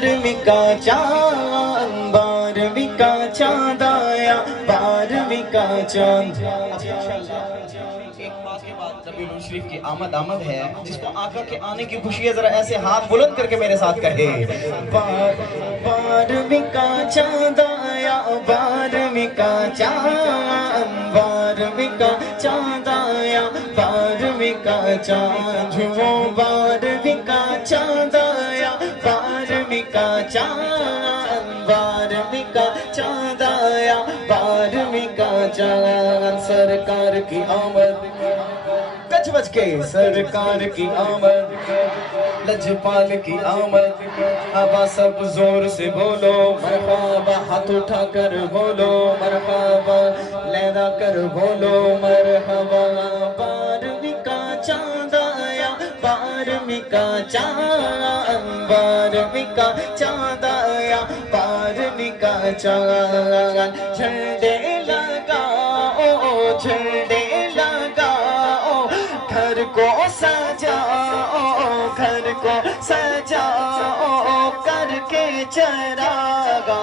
बारहवीं का चांद, बारहवीं का चांद आया, बारहवीं का चांद। एक बात के बाद रबीउल शरीफ की आमद आमद है, जिसको आका के आने की खुशी है, जरा ऐसे हाथ बुलंद करके मेरे साथ कहे। बारहवीं का चांद आया, बारहवीं का चांद, बारहवीं का चांद आया, बारहवीं का चांद। वो बारहवीं का चांद आया, बारहवीं का चांद, बारहवीं का चांद आया, बारहवीं का चांद। सरकार की आमद, गज बज के सरकार की आमद, लजपाल की आमद। अब सब जोर से बोलो मरहबा, हाथ उठा कर बोलो मरहबा, लहरा कर बोलो मरहबा। बारहवीं का चांद आया, बारहवीं का चांद, बारहवीं का चांद आया, बारहवीं का चांद। झंडे लगाओ, झंडे लगाओ, घर को सजाओ, घर को सजाओ, करके चरागा,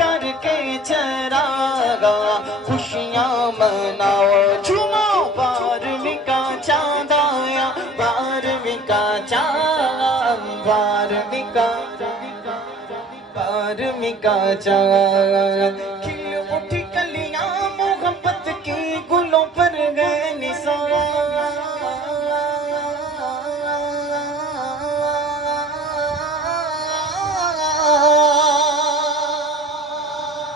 करके चरागा, खुशियाँ मनाओ, झूमो। बारहवीं का चांद आया, बारहवीं का चांद, बारहवीं का, बारहवीं का चांद। खिल उठी कलियां मोहब्बत की, गुलों पर गए निशान।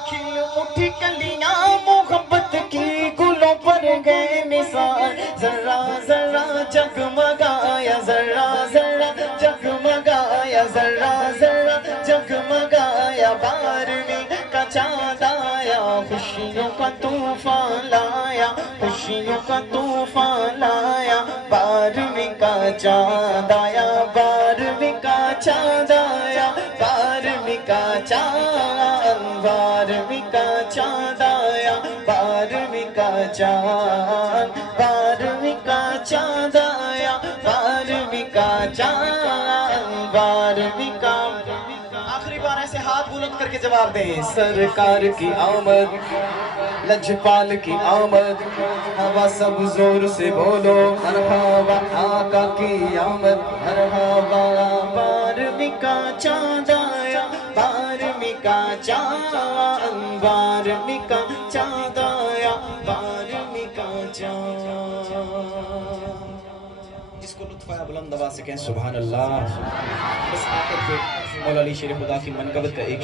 खिल उठी कलियां मोहब्बत की, गुलों पर गए निशान। जरा जरा जगमगाया, जरा जरा जगमगाया, जरा जरा जगमगाया, बारहवीं का चांद आया, खुशियों का तूफान लाया, खुशियों का तूफान लाया। बारहवीं का चांद आया, बारहवीं का चांद आया, बारहवीं का चांद, बारहवीं का चांद आया, बारहवीं का चांद, बारहवीं का चांद आया, बारहवीं का चांद, बारहवीं का। आखिरी बार ऐसे हाथ बुलंद करके जवाब दें। सरकार की आमद, लजपाल की आमद, हवा सब जोर से बोलो मरहबा, आका की आमद मरहबा। बारहवीं का चांद आया, बारहवीं का चांद, बारहवीं का चांद आया, बारहवीं का चांद। जिसको लुत्फ आया बुलंद आवाज से कहें सुभान अल्लाह। बस आखिर पे मौला अली शेर खुदा की मनकबत का एक